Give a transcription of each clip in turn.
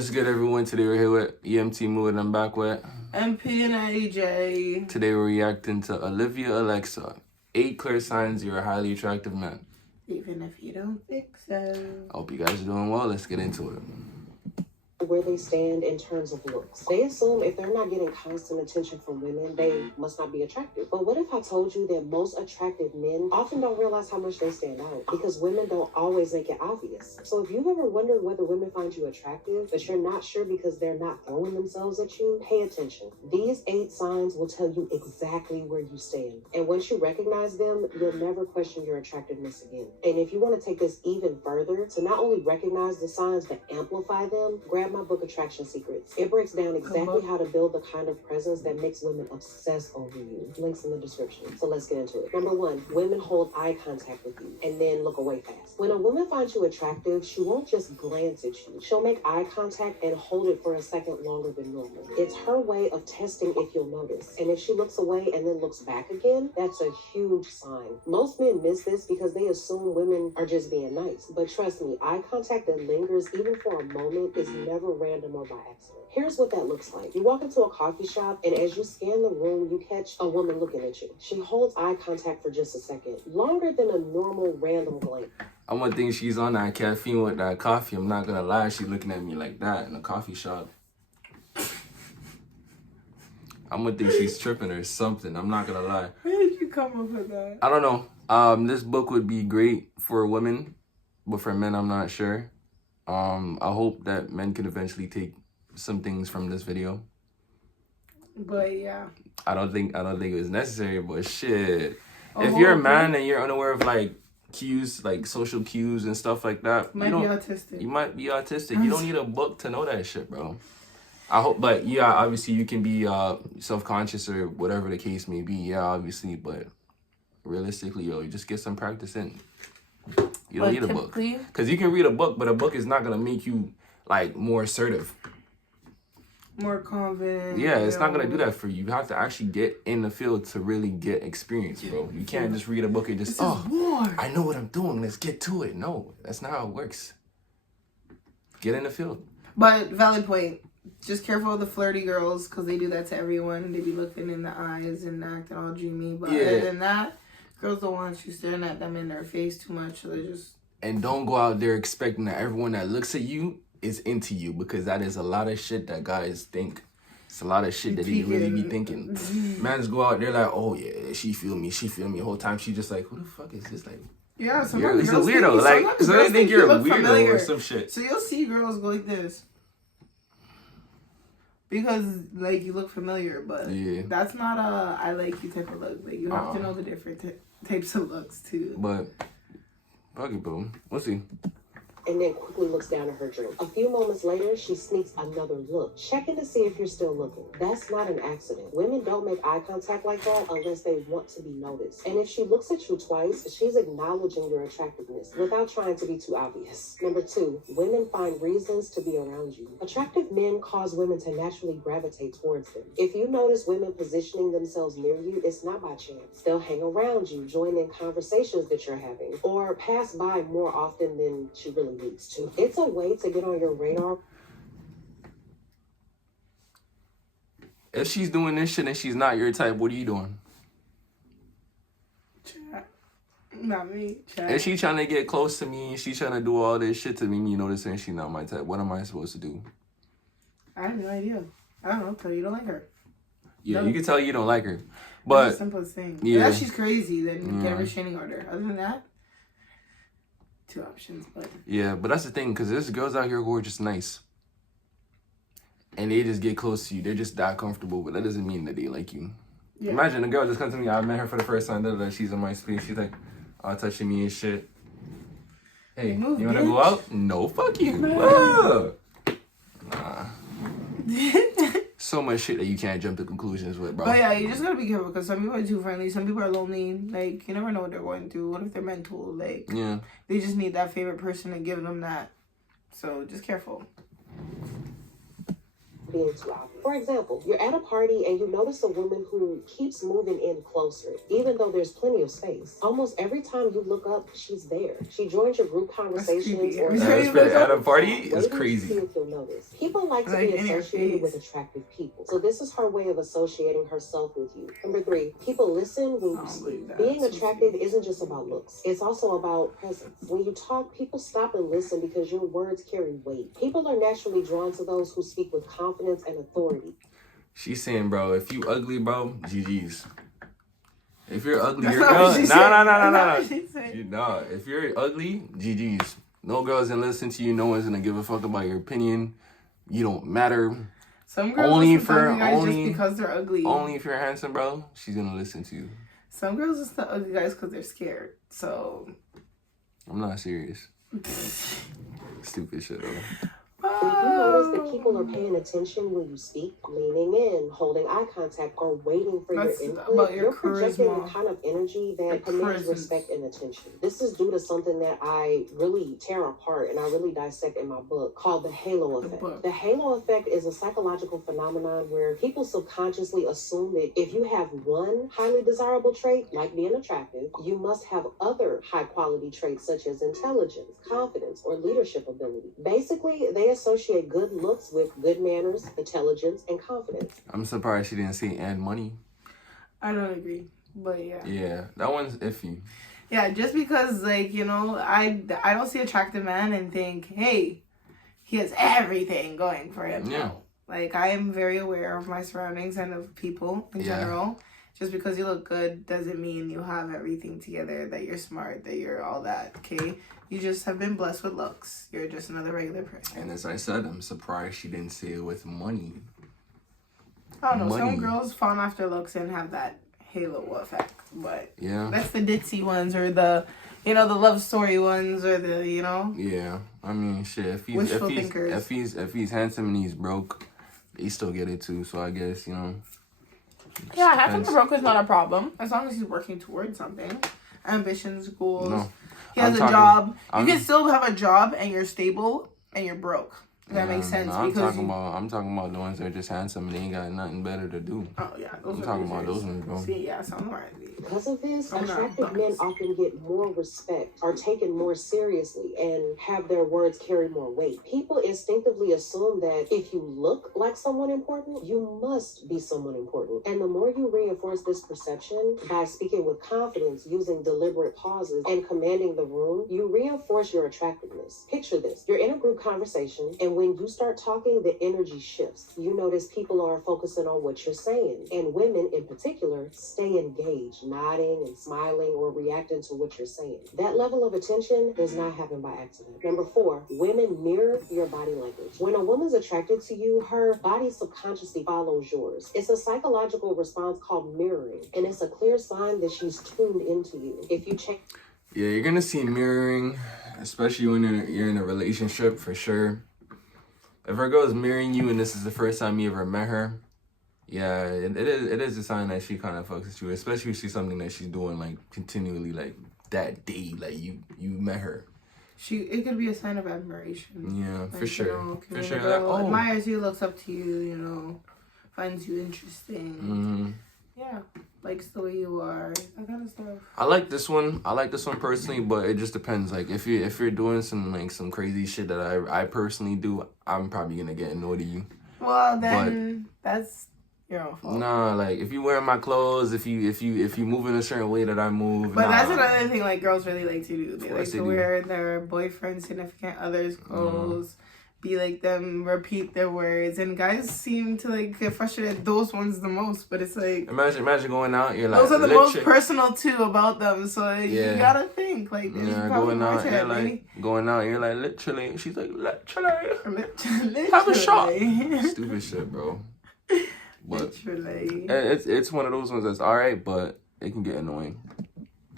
What's good, everyone? Today we're here with EMT Mood. I'm back with MP and AJ. Today we're reacting to Olivia Alexa. 8 clear signs you're a highly attractive man. Even if you don't think so. I hope you guys are doing well. Let's get into it. Where they stand in terms of looks. They assume if they're not getting constant attention from women, they must not be attractive. But what if I told you that most attractive men often don't realize how much they stand out because women don't always make it obvious? So if you've ever wondered whether women find you attractive, but you're not sure because they're not throwing themselves at you, pay attention. These 8 signs will tell you exactly where you stand. And once you recognize them, you'll never question your attractiveness again. And if you want to take this even further, to not only recognize the signs but amplify them, grab my book Attraction Secrets. It breaks down exactly how to build the kind of presence that makes women obsess over you. Links in the description. So let's get into it. Number 1, women hold eye contact with you and then look away fast. When a woman finds you attractive, she won't just glance at you. She'll make eye contact and hold it for a second longer than normal. It's her way of testing if you'll notice. And if she looks away and then looks back again, that's a huge sign. Most men miss this because they assume women are just being nice. But trust me, eye contact that lingers even for a moment is never random or by accident. Here's what that looks like. You walk into a coffee shop, and as you scan the room, you catch a woman looking at you. She holds eye contact for just a second, longer than a normal random glance. I'm gonna think she's on that caffeine with that coffee. I'm not gonna lie, she's looking at me like that in a coffee shop. I'm gonna think she's tripping or something. I'm not gonna lie. Where did you come up with that? I don't know. This book would be great for women, but for men, I'm not sure. I hope that men can eventually take some things from this video. But yeah. I don't think it was necessary, but shit. If you're a man and you're unaware of like cues, like social cues and stuff like that, You might be autistic. You don't need a book to know that shit, bro. I hope, but yeah, obviously you can be self-conscious or whatever the case may be. Yeah, obviously, but realistically, yo, you just get some practice in. You don't need a book. Because you can read a book, but a book is not going to make you, like, more assertive. More confident. Yeah, it's not going to do that for you. You have to actually get in the field to really get experience, bro. You can't just read a book and just, I know what I'm doing. Let's get to it. No, that's not how it works. Get in the field. But, valid point. Just careful of the flirty girls, because they do that to everyone. They be looking in the eyes and acting all dreamy. But other than that, girls don't want you staring at them in their face too much, so they just... And don't go out there expecting that everyone that looks at you is into you, because that is a lot of shit that guys think. It's a lot of shit that they really be thinking. Mans go out there like, oh yeah, she feel me. The whole time she just like, who the fuck is this? Like, yeah, sometimes he's a weirdo. Like, so they think you're a weirdo or some shit. So you'll see girls go like this. Because, like, you look familiar, but that's not a I like you type of look. Like, you have to know the different types of looks, too. But, fuck it, boo. We'll see. And then quickly looks down at her drink. A few moments later, she sneaks another look, checking to see if you're still looking. That's not an accident. Women don't make eye contact like that unless they want to be noticed. And if she looks at you twice, she's acknowledging your attractiveness without trying to be too obvious. Number 2, women find reasons to be around you. Attractive men cause women to naturally gravitate towards them. If you notice women positioning themselves near you, it's not by chance. They'll hang around you, join in conversations that you're having, or pass by more often than she really needs to. It's a way to get on your radar. If she's doing this shit and she's not your type, what are you doing? Chat. Not me. Chat. If she trying to get close to me, she's trying to do all this shit to make me notice and she's not my type, what am I supposed to do? I have no idea. I don't know. Tell you don't like her. Yeah, you can tell you don't like her. But that's the simplest thing. Yeah. Unless she's crazy, then get a restraining order. Other than that, 2 options, but... Yeah, but that's the thing, because there's girls out here who are just nice. And they just get close to you. They're just that comfortable, but that doesn't mean that they like you. Yeah. Imagine a girl just comes to me, I met her for the first time, she's in my space, she's like, touching me and shit. Hey, you wanna go out? No, fuck you. Nah. So much shit that you can't jump to conclusions with, bro. But yeah, you just gotta be careful because some people are too friendly. Some people are lonely. Like, you never know what they're going through. What if they're mental? Like, they just need that favorite person to give them that. So, just careful. being too obvious. For example, you're at a party and you notice a woman who keeps moving in closer, even though there's plenty of space. Almost every time you look up, she's there. She joins your group conversations or at a party is crazy. See if you'll notice. People like to be associated with attractive people, so this is her way of associating herself with you. Number 3, people listen when you speak. Being attractive isn't just about looks; it's also about presence. When you talk, people stop and listen because your words carry weight. People are naturally drawn to those who speak with confidence and authority. She's saying, bro, if you ugly, bro, GG's. If you're ugly, That's you're not what girl. she said. No. If you're ugly, GG's. No girl's gonna listen to you. No one's gonna give a fuck about your opinion. You don't matter. Some girls only listen to for ugly guys only just because they're ugly. Only if you're handsome, bro. She's gonna listen to you. Some girls listen to ugly guys because they're scared. So I'm not serious. Stupid shit, though. If you notice that people are paying attention when you speak, leaning in, holding eye contact, or waiting for your input, you're projecting the kind of energy that commands respect and attention. This is due to something that I really tear apart and I really dissect in my book called the halo effect. The halo effect is a psychological phenomenon where people subconsciously assume that if you have one highly desirable trait, like being attractive, you must have other high quality traits such as intelligence, confidence, or leadership ability. Basically, they associate good looks with good manners, intelligence, and confidence. I'm surprised she didn't say and money. I don't agree, but yeah. Yeah, that one's iffy. Yeah, just because, like, you know, I don't see attractive man and think, hey, he has everything going for him. Yeah. No. Like, I am very aware of my surroundings and of people in general. Just because you look good doesn't mean you have everything together, that you're smart, that you're all that, okay? You just have been blessed with looks. You're just another regular person. And as I said, I'm surprised she didn't say it with money. I don't know. Some girls fawn after looks and have that halo effect. But that's the ditzy ones or the, you know, the love story ones or the, you know. Yeah. I mean, shit. If he's handsome and he's broke, they still get it too. So I guess, you know. Yeah, having a broke is not a problem as long as he's working towards something. Ambitions, goals. No. He has a job. You can still have a job and you're stable and you're broke. If that makes sense. I'm talking about the ones that are just handsome and they ain't got nothing better to do. Oh yeah, I'm talking about those ones, bro. See, yeah, somewhere. Because of this, attractive men often get more respect, are taken more seriously, and have their words carry more weight. People instinctively assume that if you look like someone important, you must be someone important. And the more you reinforce this perception by speaking with confidence, using deliberate pauses, and commanding the room, you reinforce your attractiveness. Picture this. You're in a group conversation, and when you start talking, the energy shifts. You notice people are focusing on what you're saying, and women in particular stay engaged, nodding and smiling or reacting to what you're saying. That level of attention does not happen by accident. Number 4, women mirror your body language. When a woman's attracted to you, her body subconsciously follows yours. It's a psychological response called mirroring, and it's a clear sign that she's tuned into you. If you check... Yeah, you're gonna see mirroring, especially when you're in a relationship, for sure. If her girl is mirroring you and this is the first time you ever met her, yeah, it is a sign that she kind of fucks with you, especially if she's something that she's doing like continually, like that day, like you met her. It could be a sign of admiration. Yeah, like, for sure. You know, for sure. Like, admires you, looks up to you, you know, finds you interesting. Mm-hmm. Yeah, likes the way you are, that kind of stuff. I like this one personally, but it just depends. Like if you're doing some crazy shit that I personally do, I'm probably gonna get annoyed at you. Well, then that's your own fault. Nah, like if you wear my clothes, if you move in a certain way that I move. But that's another thing like girls really like to do. They like to wear their boyfriend, significant others' clothes. Be like them, repeat their words, and guys seem to like get frustrated at those ones the most. But it's like imagine going out, you're like those are the most personal too about them. So like, you gotta think like going out, you're like literally. She's like literally. Have a shot. Stupid shit, bro. But literally, it's one of those ones that's alright, but it can get annoying.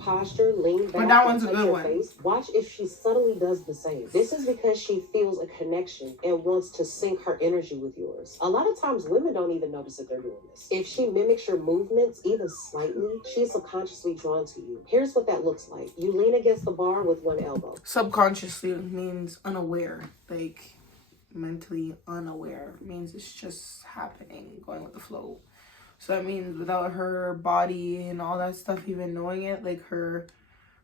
Posture, lean back, but that one's a good one. Face. Watch if she subtly does the same. This is because she feels a connection and wants to sync her energy with yours. A lot of times women don't even notice that they're doing this. If she mimics your movements even slightly, she's subconsciously drawn to you. Here's what that looks like. You lean against the bar with one elbow. Subconsciously means unaware. Like mentally unaware. It means it's just happening, going with the flow. So that means without her body and all that stuff even knowing it, like her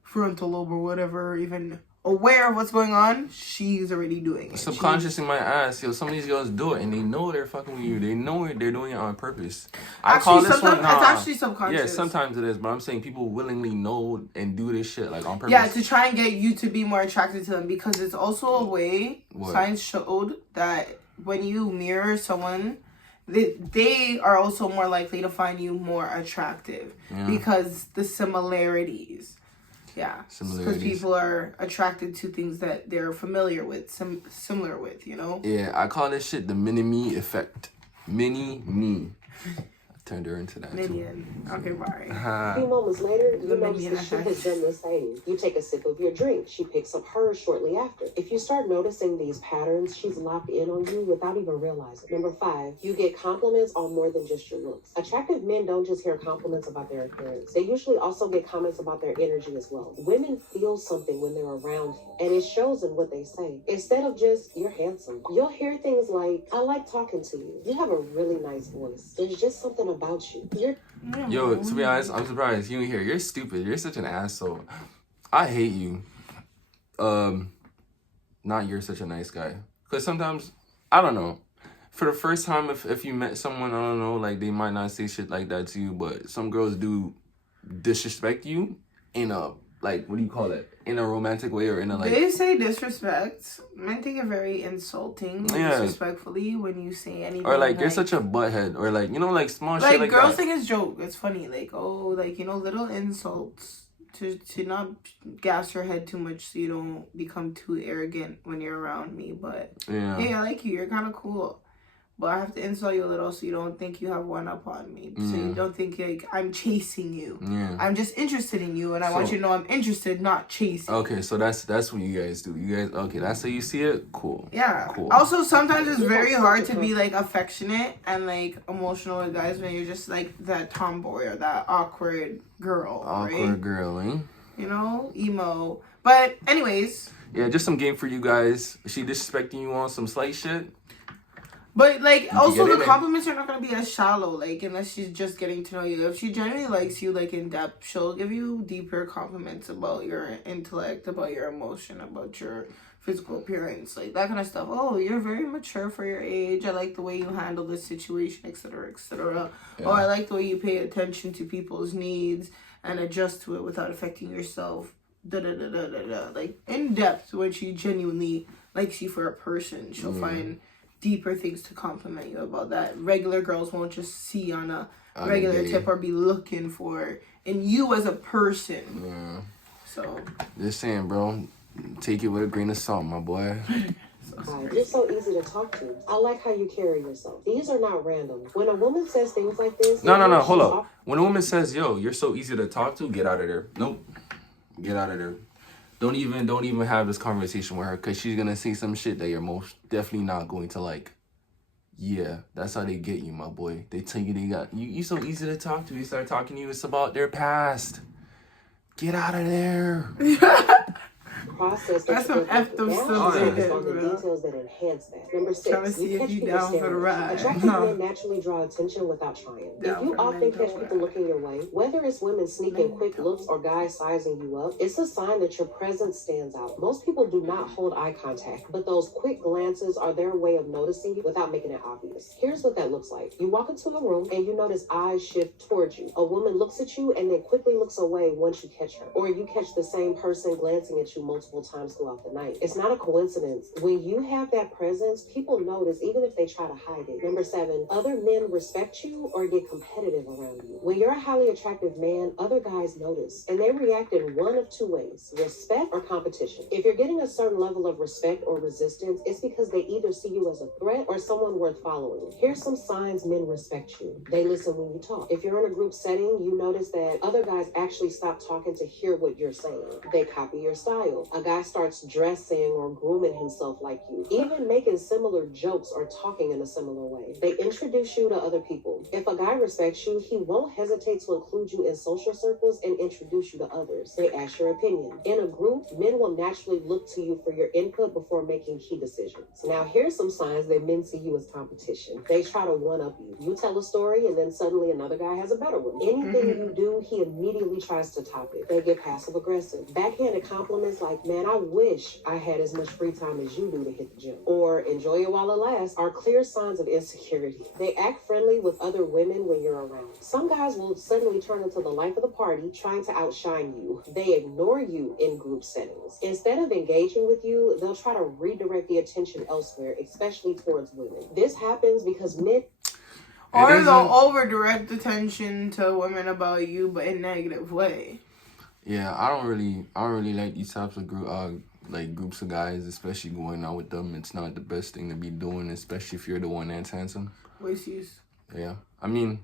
frontal lobe or whatever, even aware of what's going on, she's already doing it. Subconscious in my ass, yo. Some of these girls do it, and they know they're fucking with you. They know it. They're doing it on purpose. I call this one. Nah, it's actually subconscious. Yeah, sometimes it is, but I'm saying people willingly know and do this shit like on purpose. Yeah, to try and get you to be more attracted to them, because it's also a way. What? Science showed that when you mirror someone, they are also more likely to find you more attractive because the similarities. Yeah, because people are attracted to things that they're familiar with, similar with, you know? Yeah, I call this shit the mini-me effect. Mini-me. I turned her into that, Minion. too. Okay, bye. A few moments later, you notice that she has done the same. You take a sip of your drink. She picks up hers shortly after. If you start noticing these patterns, she's locked in on you without even realizing. Number 5, you get compliments on more than just your looks. Attractive men don't just hear compliments about their appearance. They usually also get comments about their energy as well. Women feel something when they're around you, and it shows in what they say. Instead of just, you're handsome, you'll hear things like, I like talking to you. You have a really nice voice. There's just something about you. Yo, to be honest, I'm surprised you ain't here. You're stupid. You're such an asshole. I hate you. Not you're such a nice guy. Because sometimes, I don't know. For the first time, if you met someone, I don't know, like they might not say shit like that to you, but some girls do disrespect you in a, like, what do you call it? In a romantic way or in a, like... They say disrespect. Men take it very insulting, disrespectfully when you say anything. Or, like, you're such a butthead. Or, like, you know, like, small shit like that. Like, girls think it's joke. It's funny. Like, oh, like, you know, little insults to not gas your head too much so you don't become too arrogant when you're around me. But, hey, I like you. You're kind of cool. But I have to insult you a little so you don't think you have one up on me. So you don't think, like, I'm chasing you. Yeah. I'm just interested in you, and I want you to know I'm interested, not chasing. Okay, so that's what you guys do. You guys, okay, that's how you see it? Cool. Yeah. Cool. Also, sometimes it's very hard to be, like, affectionate and, like, emotional with guys when you're just, like, that tomboy or that awkward girl, Awkward girl, eh? You know? Emo. But, anyways. Yeah, just some game for you guys. Is she disrespecting you on some slight shit? But, like, also the compliments are not going to be as shallow, like, unless she's just getting to know you. If she genuinely likes you, like, in depth, she'll give you deeper compliments about your intellect, about your emotion, about your physical appearance, like, that kind of stuff. Oh, you're very mature for your age. I like the way you handle this situation, etc., etc. Yeah. Oh, I like the way you pay attention to people's needs and adjust to it without affecting yourself. Da-da-da-da-da-da. Like, in depth, when she genuinely likes you for a person, she'll find deeper things to compliment you about that regular girls won't just see on a regular tip or be looking for in you as a person. Yeah. So just saying, bro, take it with a grain of salt, my boy. You're so easy to talk to. I like how you carry yourself. These are not random. When a woman says things like this, no, hold up. When a woman says, "Yo, you're so easy to talk to," get out of there. Nope, get out of there. Don't even have this conversation with her, because she's going to say some shit that you're most definitely not going to like. Yeah, that's how they get you, my boy. They tell you they got... You so easy to talk to. They start talking to you. It's about their past. Get out of there. Process that's some effed up stuff. On the details that enhance that. Number 6, you catch people staring. Attractive men naturally draw attention without trying. If you often catch people looking your way, whether it's women sneaking quick looks or guys sizing you up, it's a sign that your presence stands out. Most people do not hold eye contact, but those quick glances are their way of noticing you without making it obvious. Here's what that looks like. You walk into a room and you notice eyes shift towards you. A woman looks at you and then quickly looks away once you catch her. Or you catch the same person glancing at you multiple times throughout the night. It's not a coincidence. When you have that presence, people notice even if they try to hide it. Number 7, other men respect you or get competitive around you. When you're a highly attractive man, other guys notice, and they react in one of two ways: respect or competition. If you're getting a certain level of respect or resistance, it's because they either see you as a threat or someone worth following. Here's some signs men respect you. They listen when you talk. If you're in a group setting, you notice that other guys actually stop talking to hear what you're saying. They copy your style. A guy starts dressing or grooming himself like you, even making similar jokes or talking in a similar way. They introduce you to other people. If a guy respects you, he won't hesitate to include you in social circles and introduce you to others. They ask your opinion. In a group, men will naturally look to you for your input before making key decisions. Now, here's some signs that men see you as competition. They try to one-up you. You tell a story and then suddenly another guy has a better one. Anything you do, he immediately tries to top it. They get passive-aggressive. Backhanded compliments like, man, I wish I had as much free time as you do to hit the gym, or enjoy it while it lasts, are clear signs of insecurity. They act friendly with other women when you're around. Some guys will suddenly turn into the life of the party, trying to outshine you. They ignore you in group settings. Instead of engaging with you, they'll try to redirect the attention elsewhere, especially towards women. This happens because men... Or they'll over-direct attention to women about you, but in a negative way. Yeah, I don't really like these types of groups of guys, especially going out with them. It's not the best thing to be doing, especially if you're the one that's handsome. Wasties. Yeah, I mean,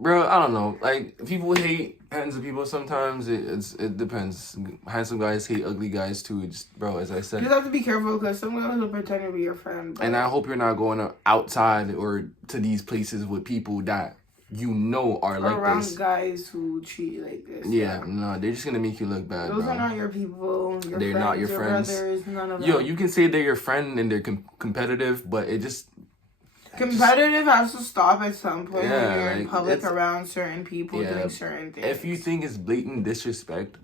bro, I don't know. Like, people hate handsome people sometimes. It depends. Handsome guys hate ugly guys too. It's, bro, as I said. You just have to be careful because some guys will pretend to be your friend. And I hope you're not going outside or to these places with people that you know are like around this. guys who treat you like this. Yeah, no, they're just gonna make you look bad. Those bro. are not your people. They're not your friends. Brothers, none of Yo, them. you can say they're your friend and they're competitive, but it just... Competitive has to stop at some point when you're in like, public around certain people doing certain things. If you think it's blatant disrespect,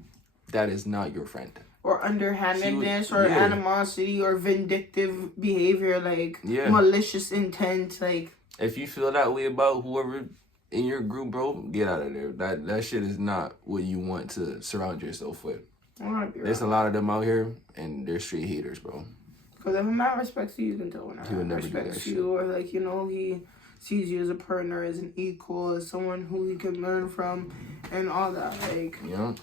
that is not your friend. Or underhandedness or animosity or vindictive behavior, like malicious intent, like... If you feel that way about whoever in your group, bro, get out of there. That shit is not what you want to surround yourself with. There's a lot of them out here, and they're straight haters, bro. Because if a man respects you, you can tell when a man respects you. Shit. Or, like, you know, he sees you as a partner, as an equal, as someone who he can learn from, and all that. Like, yeah.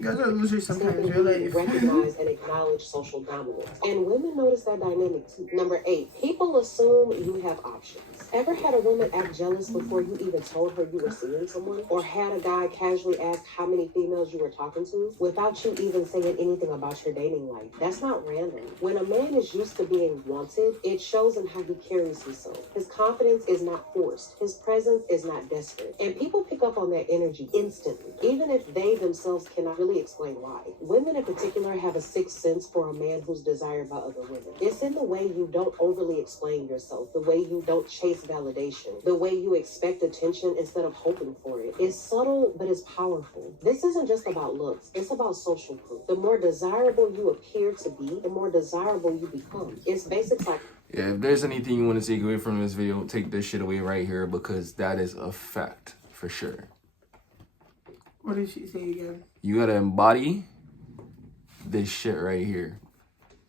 You guys are losers sometimes. You're like... recognize and acknowledge social dominance. And women notice that dynamic too. Number 8, people assume you have options. Ever had a woman act jealous before you even told her you were seeing someone? Or had a guy casually ask how many females you were talking to without you even saying anything about your dating life? That's not random. When a man is used to being wanted, it shows in how he carries himself. His confidence is not forced. His presence is not desperate. And people pick up on that energy instantly, even if they themselves cannot really explain why. Women in particular have a sixth sense for a man who's desired by other women. It's in the way you don't overly explain yourself, the way you don't chase validation, the way you expect attention instead of hoping for it. It's subtle, but it's powerful. This isn't just about looks. It's about social proof. The more desirable you appear to be, the more desirable you become. It's basic psychology. Yeah, if there's anything you want to take away from this video, take this shit away right here, because that is a fact for sure. What did she say again? You gotta embody this shit right here.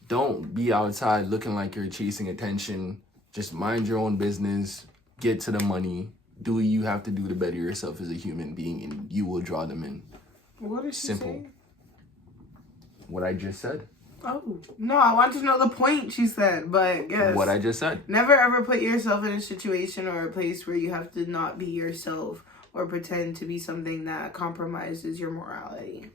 Don't be outside looking like you're chasing attention. Just mind your own business. Get to the money. Do what you have to do to better yourself as a human being, and you will draw them in. What did she say? What I just said. Oh, no, I want to know the point she said, but yes. What I just said. Never ever put yourself in a situation or a place where you have to not be yourself or pretend to be something that compromises your morality.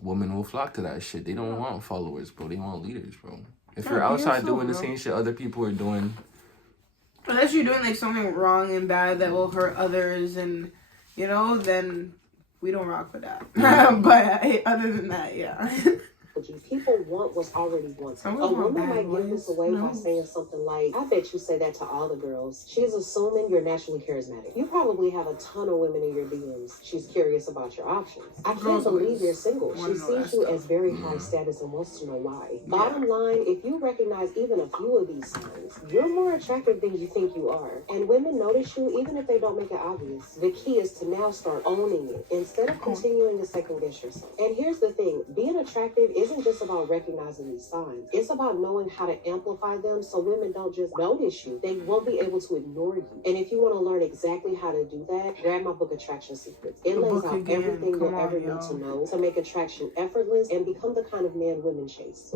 Women will flock to that shit. They don't want followers, bro. They want leaders, bro. If you're outside doing the same shit other people are doing... Unless you're doing, like, something wrong and bad that will hurt others and, you know, then we don't rock with that. But other than that, yeah. People want what's already wanted. A woman might give this away by saying something like, I bet you say that to all the girls. She's assuming you're naturally charismatic. You probably have a ton of women in your DMs. She's curious about your options. I can't believe you're single. She sees you as very high status and wants to know why. Bottom line, if you recognize even a few of these signs, you're more attractive than you think you are. And women notice you even if they don't make it obvious. The key is to now start owning it instead of continuing to second guess yourself. And here's the thing, being attractive isn't just about recognizing these signs. It's about knowing how to amplify them so women don't just notice you. They won't be able to ignore you. And if you want to learn exactly how to do that, grab my book, Attraction Secrets. It lays out everything you'll ever need to know to make attraction effortless and become the kind of man women chase.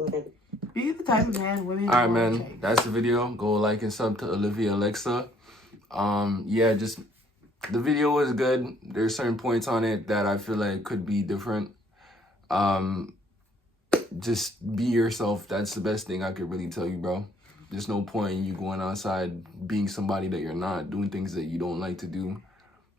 Be the type of man women chase. Alright, man. That's the video. Go like and sub to Olivia Alexa. Yeah, just... The video was good. There's certain points on it that I feel like could be different. Just be yourself. That's the best thing I could really tell you, bro. There's no point in you going outside being somebody that you're not, doing things that you don't like to do.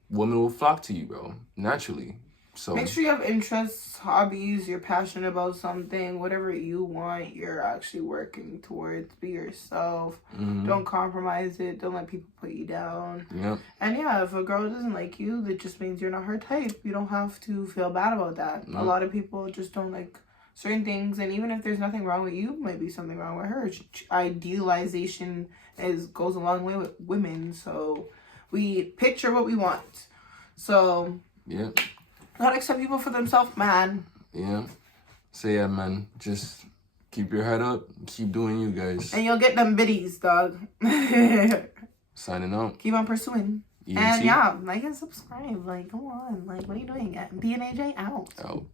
Women will flock to you, bro, naturally. So make sure you have interests, hobbies, you're passionate about something, whatever you want, you're actually working towards. Be yourself. Don't compromise it. Don't let people put you down. Yep. And yeah, if a girl doesn't like you, that just means you're not her type. You don't have to feel bad about that. No. A lot of people just don't like certain things, and even if there's nothing wrong with you, might be something wrong with her. Idealization goes a long way with women, so we picture what we want. So yeah, gotta accept people for themselves, man. Yeah. So yeah, man, just keep your head up, keep doing you guys, and you'll get them biddies, dog. Signing out. Keep on pursuing. ENT. And yeah, like and subscribe. Like, come on. Like, what are you doing? BNAJ out. Out.